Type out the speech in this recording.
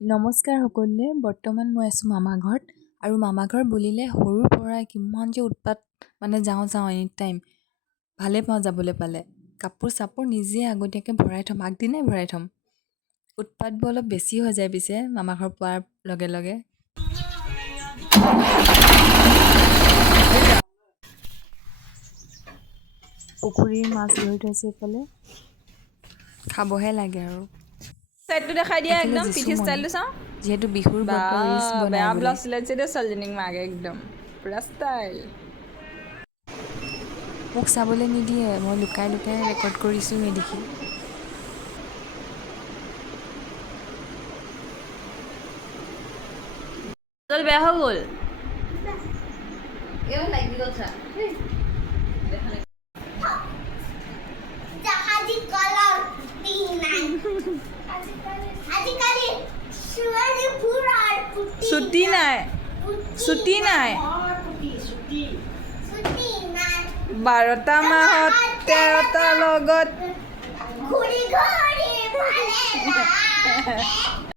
নমস্কাৰ সকলোলে। বৰ্তমান মই আছোঁ মামা ঘৰত আৰু মামা ঘৰ বুলিলে সৰুৰ পৰাই কিমান যে উৎপাত যাওঁ এনি টাইম ভালেই পাওঁ যাবলৈ পালে। কাপোৰ চাপোৰ নিজে আগতীয়াকৈ ভৰাই থ'ম, আগদিনাই ভৰাই থ'ম। উৎপাতবোৰ অলপ বেছি হৈ যায় পিছে মামা ঘৰ পোৱাৰ লগে লগে। পুখুৰীৰ মাছ ধৰি থৈছে এইফালে, খাবহে লাগে আৰু। সাইডটো দেখাই দিয়া এইফালে একদম পিঠি যিচুমণি, ষ্টাইলটো চাওঁ। যিহেতু বিহুৰ বা বতৰ ৰিলচ বনাই বেয়া বোলে। ব্লাউজ চিলাইছে দেই ছোৱালীজনীক মাকে একদম পুৰা ষ্টাইল। মোক চাবলৈ নিদিয়ে, মই লুকাই লুকাই ৰেকৰ্ড কৰিছোঁ দেখি। বেয়া হৈ গ'ল। ছুটি নাই, ছুটি নাই। 12টা মাহত 13টা লগত